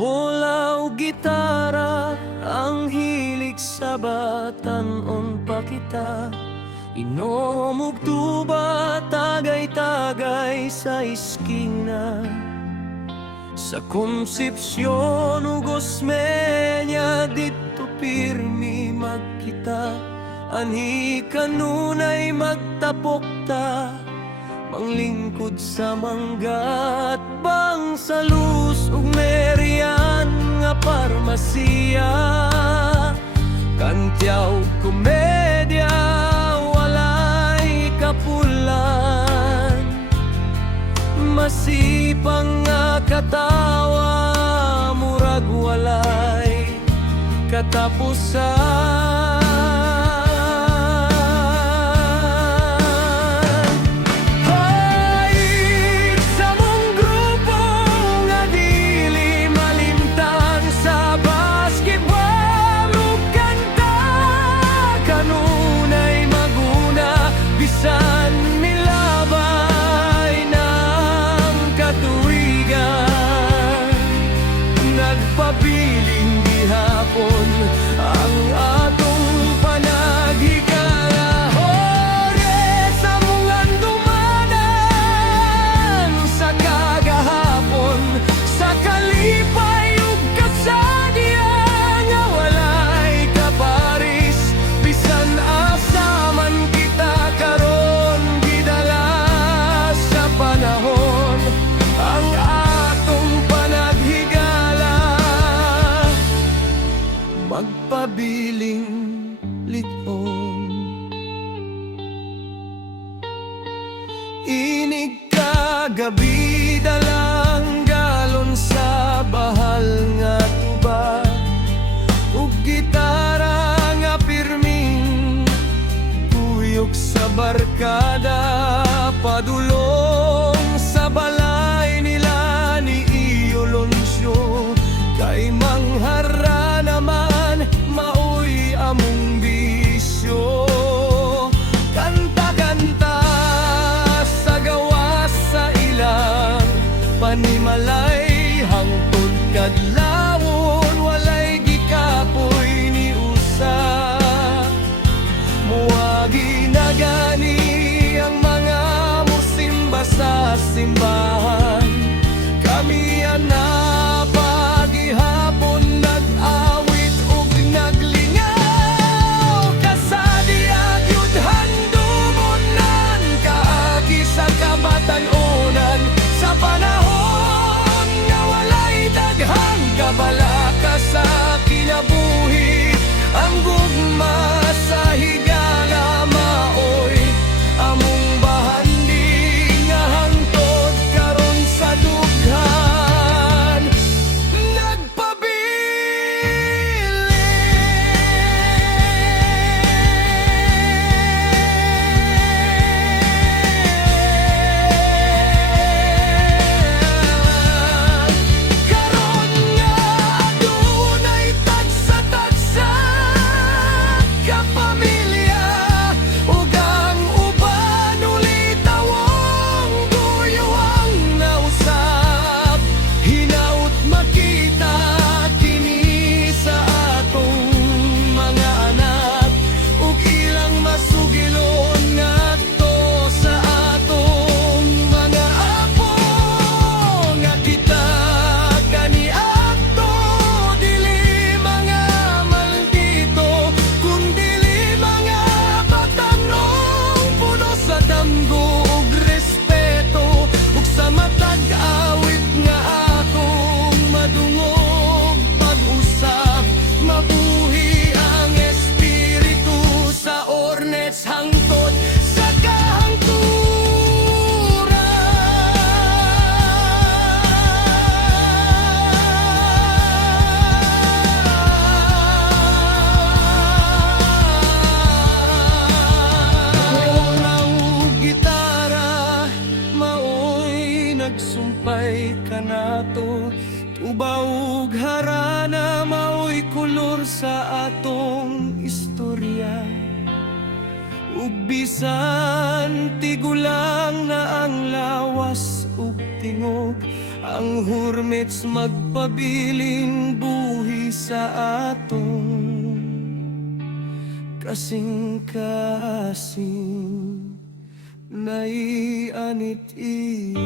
Bola o gitara, ang hilig sa batanon pa kita. Inom ug tuba, tagay-tagay sa iskina. Sa Konsepsyon ug Osmeña, dito pirmi magkita. Anhi kanunay magtapok ta, manglingkod sa manggat bang sa Luz ug Merian nga parmasiya. Kantyaw komedya, walay kapulan, masipang nga katawa, murag walay katapusan. Nagpabiling gihapon ang atong panaghigala. Hore sa mungan dumanan sa kagahapon, sa kalipay ug kasadya nga walay kaparis. Bisan asa man kita karon, gidala sa panahon ang atong panaghigala. Magpabiling liton, inig kagabi, dalang galon sa bahal nga tuba, ug gitara nga pirming kuyok sa barkada. Padulong sa balay nila ni Iolonsyo, kay manghara naman maoy among bisyo. Kanta-kanta sa gawas sa ilang panimalay, hangtod kadlawon walay gikapoy ni usa. Muagi na gani ang mga musimba sa simbahan, kami ana pagihapon nag-awit ug naglingaw. Kasadya gyud handumunan, kaagi sa kabatan-onan, sa panahon nga walay daghang kabalaka sa kinabuhi. Ang gugma sa higala maoy among bahandi nga hangtod karon sa dughan. Karon nga adunay tagsa-tagsa ka pamilya, ug ang uban ulitawong guyuang nausab. Hinaut makita kini sa atong mga anak, ug ilang masugilon ngadto sa atong mga apo. Nga kita kaniadto dili mga maldito, kundili mga batanong puno sa damgo ug respeto. Ug sa matag awit nga akong madungog pag-usab, mabuhi ang espiritu sa Ornets hangtod sa kahangturan. Gitara maoy nagsumpay kanato, tuba ug harana maoy kulor sa atong istorya. ug bisan tigulang na ang lawas ug tingog, ang hurmits magpabiling buhi sa atong kasing-kasing naianit iya.